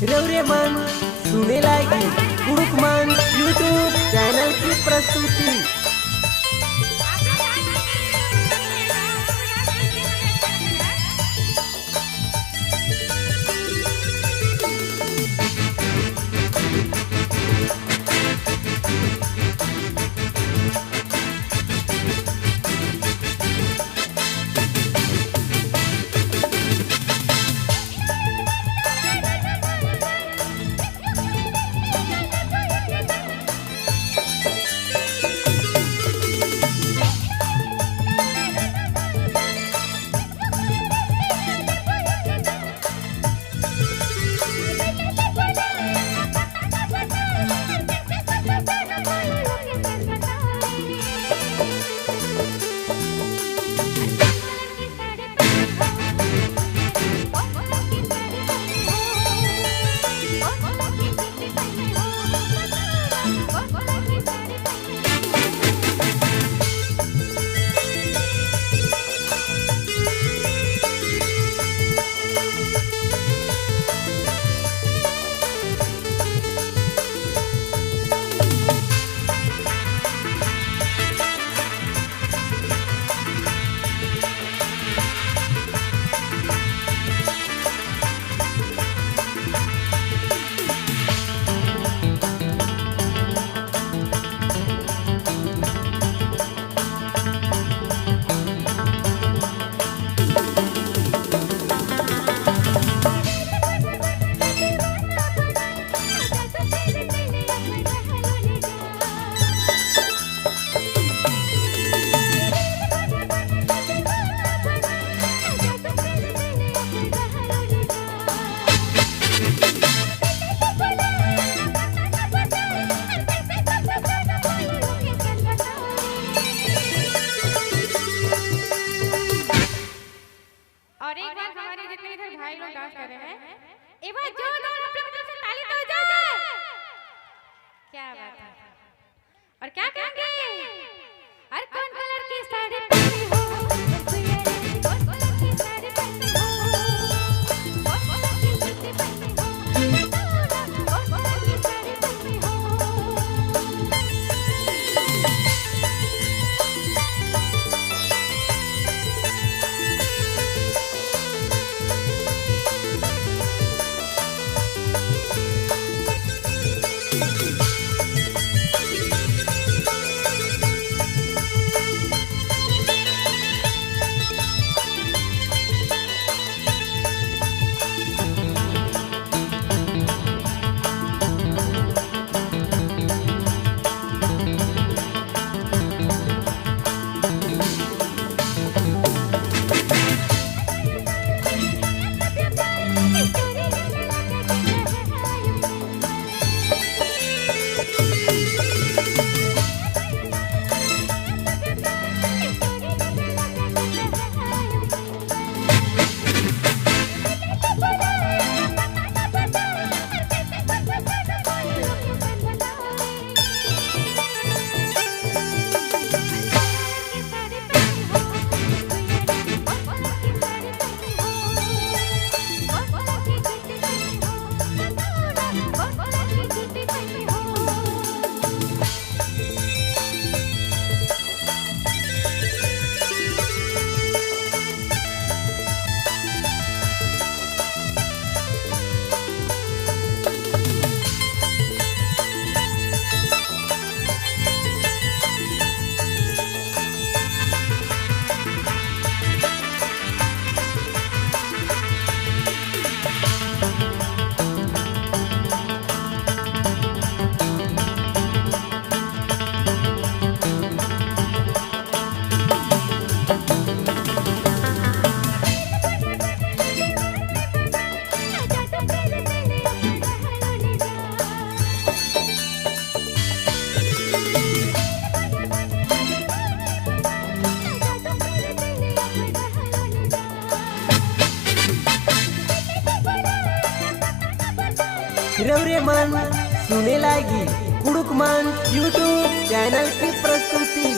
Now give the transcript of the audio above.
रौरे मन सुने लागी कुड़ुक मन यूट्यूब चैनल की प्रस्तुति। और एक बार हमारे जितने इधर भाई लोग डांस कर रहे हैं, एक बार जोरदार आप लोग से ताली तो हो जाए। क्या बात है। और क्या कहेंगे? हर कौन कलर की साड़ी पहनी हो, कौन कलर की साड़ी पहनी हो, कौन कलर की जूती पहनी हो, कौन कलर की साड़ी पहनी हो। रौरे मन सुने लागी कुड़ुक मन यूट्यूब चैनल की प्रस्तुति।